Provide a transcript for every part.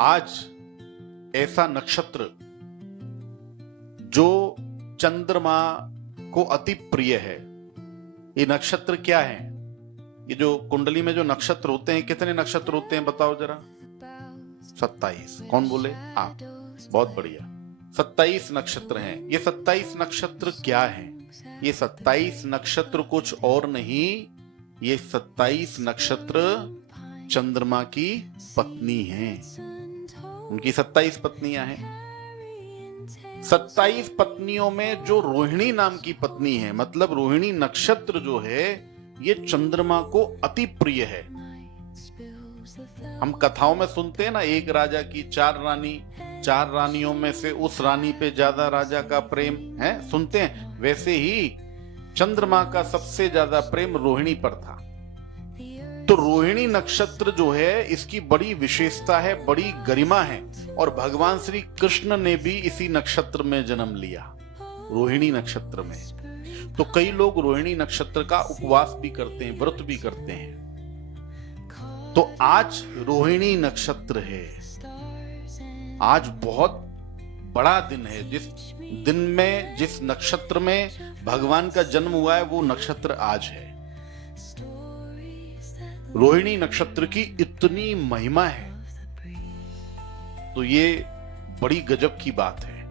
आज ऐसा नक्षत्र जो चंद्रमा को अति प्रिय है, ये नक्षत्र क्या है? ये जो कुंडली में जो नक्षत्र होते हैं, कितने नक्षत्र होते हैं बताओ जरा? 27। कौन बोले? आप। बहुत बढ़िया, 27 नक्षत्र हैं। ये 27 नक्षत्र क्या हैं? ये 27 नक्षत्र कुछ और नहीं, ये 27 नक्षत्र चंद्रमा की पत्नी हैं। उनकी 27 पत्नियां हैं। 27 पत्नियों में जो रोहिणी नाम की पत्नी है, मतलब रोहिणी नक्षत्र जो है, ये चंद्रमा को अति प्रिय है। हम कथाओं में सुनते हैं ना, एक राजा की 4 रानी, 4 रानियों में से उस रानी पे ज्यादा राजा का प्रेम है, सुनते हैं। वैसे ही चंद्रमा का सबसे ज्यादा प्रेम रोहिणी पर था। तो रोहिणी नक्षत्र जो है, इसकी बड़ी विशेषता है, बड़ी गरिमा है। और भगवान श्री कृष्ण ने भी इसी नक्षत्र में जन्म लिया, रोहिणी नक्षत्र में। तो कई लोग रोहिणी नक्षत्र का उपवास भी करते हैं, व्रत भी करते हैं। तो आज रोहिणी नक्षत्र है। आज बहुत बड़ा दिन है। जिस दिन में, जिस नक्षत्र में भगवान का जन्म हुआ है, वो नक्षत्र आज है। रोहिणी नक्षत्र की इतनी महिमा है, तो ये बड़ी गजब की बात है।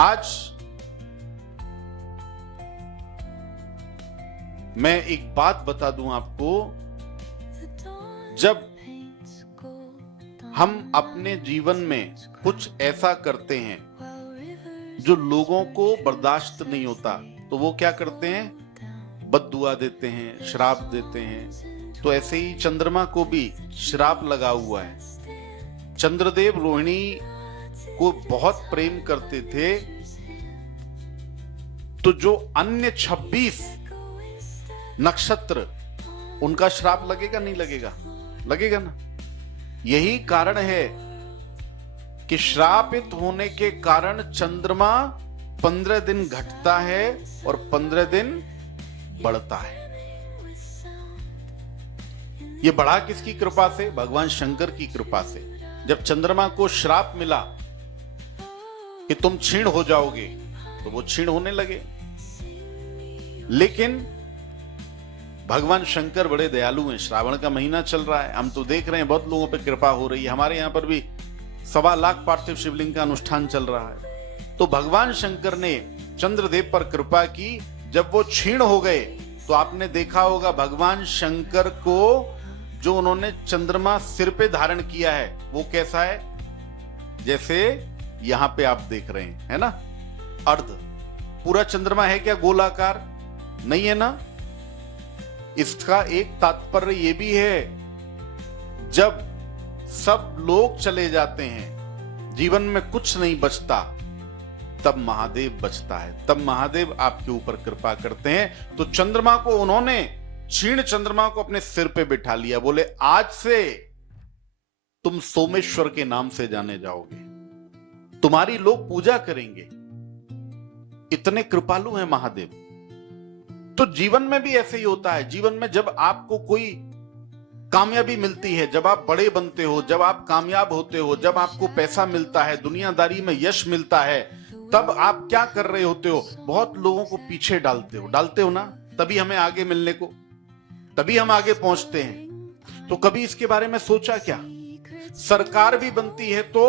आज मैं एक बात बता दूं आपको, जब हम अपने जीवन में कुछ ऐसा करते हैं जो लोगों को बर्दाश्त नहीं होता, तो वो क्या करते हैं? बद्दुआ देते हैं, श्राप देते हैं। तो ऐसे ही चंद्रमा को भी श्राप लगा हुआ है। चंद्रदेव रोहिणी को बहुत प्रेम करते थे, तो जो अन्य 26 नक्षत्र, उनका श्राप लगेगा नहीं लगेगा? लगेगा ना। यही कारण है कि श्रापित होने के कारण चंद्रमा 15 दिन घटता है और 15 दिन बढ़ता है। ये बढ़ा किसकी कृपा से? भगवान शंकर की कृपा से। जब चंद्रमा को श्राप मिला कि तुम क्षीण हो जाओगे, तो वो क्षीण होने लगे। लेकिन भगवान शंकर बड़े दयालु हैं। श्रावण का महीना चल रहा है, हम तो देख रहे हैं बहुत लोगों पे कृपा हो रही है। हमारे यहां पर भी 1.25 लाख पार्थिव शिवलिंग का अनुष्ठान चल रहा है। तो भगवान शंकर ने चंद्रदेव पर कृपा की। जब वो क्षीण हो गए, तो आपने देखा होगा भगवान शंकर को जो उन्होंने चंद्रमा सिर पे धारण किया है, वो कैसा है? जैसे यहां पे आप देख रहे हैं, है ना, अर्ध। पूरा चंद्रमा है क्या गोलाकार? नहीं है ना। इसका एक तात्पर्य ये भी है, जब सब लोग चले जाते हैं, जीवन में कुछ नहीं बचता, तब महादेव बचता है। तब महादेव आपके ऊपर कृपा करते हैं। तो चंद्रमा को उन्होंने, क्षीण चंद्रमा को अपने सिर पे बिठा लिया। बोले आज से तुम सोमेश्वर के नाम से जाने जाओगे, तुम्हारी लोग पूजा करेंगे। इतने कृपालु हैं महादेव। तो जीवन में भी ऐसे ही होता है। जीवन में जब आपको कोई कामयाबी मिलती है, जब आप बड़े बनते हो, जब आप कामयाब होते हो, जब आपको पैसा मिलता है, दुनियादारी में यश मिलता है, तब आप क्या कर रहे होते हो? बहुत लोगों को पीछे डालते हो ना। तभी हमें आगे मिलने को, तभी हम आगे पहुंचते हैं। तो कभी इसके बारे में सोचा क्या? सरकार भी बनती है तो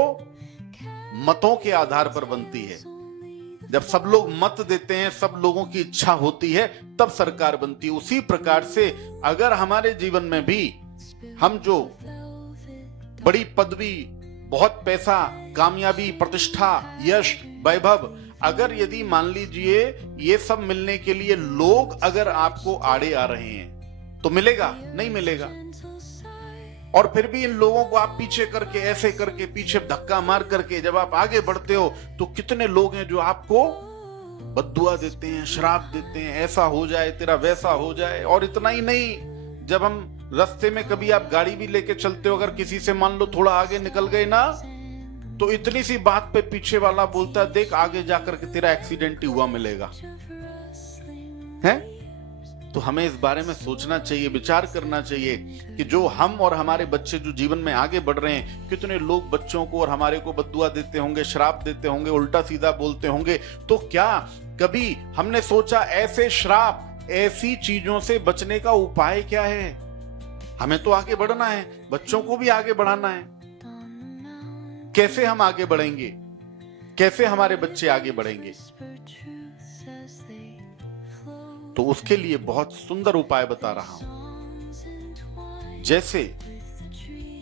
मतों के आधार पर बनती है। जब सब लोग मत देते हैं, सब लोगों की इच्छा होती है, तब सरकार बनती है। उसी प्रकार से अगर हमारे जीवन में भी हम जो बड़ी पदवी, बहुत पैसा, कामयाबी, प्रतिष्ठा, यश, वैभव, अगर यदि मान लीजिए ये सब मिलने के लिए लोग अगर आपको आड़े आ रहे हैं, तो मिलेगा? नहीं मिलेगा। और फिर भी इन लोगों को आप पीछे करके, ऐसे करके, पीछे धक्का मार करके जब आप आगे बढ़ते हो, तो कितने लोग हैं जो आपको बद्दुआ देते हैं, श्राप देते हैं, ऐसा हो जाए, तेरा वैसा हो जाए। और इतना ही नहीं, जब हम रास्ते में कभी आप गाड़ी भी लेके चलते हो, अगर किसी से मान लो थोड़ा आगे निकल गए ना, तो इतनी सी बात पे पीछे वाला बोलता है, देख आगे जाकर के तेरा एक्सीडेंट ही हुआ मिलेगा, है। तो हमें इस बारे में सोचना चाहिए, विचार करना चाहिए कि जो हम और हमारे बच्चे जो जीवन में आगे बढ़ रहे हैं, कितने लोग बच्चों को और हमारे को बद्दुआ देते होंगे, श्राप देते होंगे, उल्टा सीधा बोलते होंगे। तो क्या कभी हमने सोचा ऐसे श्राप, ऐसी चीजों से बचने का उपाय क्या है? हमें तो आगे बढ़ना है, बच्चों को भी आगे बढ़ाना है। कैसे हम आगे बढ़ेंगे? कैसे हमारे बच्चे आगे बढ़ेंगे? तो उसके लिए बहुत सुंदर उपाय बता रहा हूं। जैसे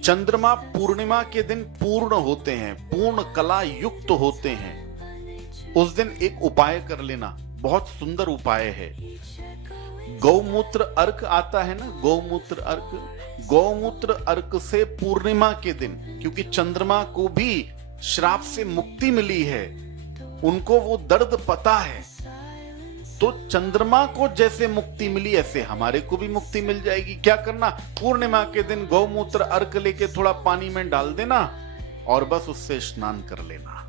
चंद्रमा पूर्णिमा के दिन पूर्ण होते हैं, पूर्ण कला युक्त होते हैं, उस दिन एक उपाय कर लेना, बहुत सुंदर उपाय है। गौमूत्र अर्क आता है ना, गौमूत्र अर्क, गौमूत्र अर्क से पूर्णिमा के दिन, क्योंकि चंद्रमा को भी श्राप से मुक्ति मिली है, उनको वो दर्द पता है, तो चंद्रमा को जैसे मुक्ति मिली ऐसे हमारे को भी मुक्ति मिल जाएगी। क्या करना? पूर्णिमा के दिन गौमूत्र अर्क लेके थोड़ा पानी में डाल देना और बस उससे स्नान कर लेना।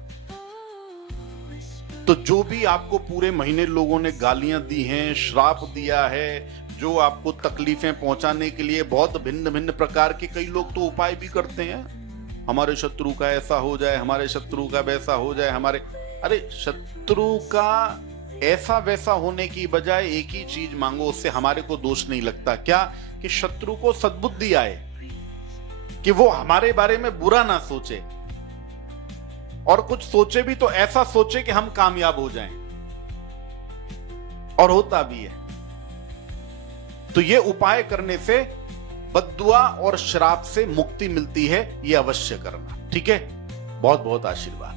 तो जो भी आपको पूरे महीने लोगों ने गालियां दी हैं, श्राप दिया है, जो आपको तकलीफें पहुंचाने के लिए बहुत भिन्न भिन्न प्रकार के कई लोग तो उपाय भी करते हैं, हमारे शत्रु का ऐसा हो जाए, हमारे शत्रु का वैसा हो जाए, हमारे, अरे शत्रु का ऐसा वैसा होने की बजाय एक ही चीज मांगो, उससे हमारे को दोष नहीं लगता। क्या? कि शत्रु को सद्बुद्धि आए, कि वो हमारे बारे में बुरा ना सोचे, और कुछ सोचे भी तो ऐसा सोचे कि हम कामयाब हो जाएं, और होता भी है। तो ये उपाय करने से बद्दुआ और श्राप से मुक्ति मिलती है, ये अवश्य करना। ठीक है? बहुत बहुत आशीर्वाद।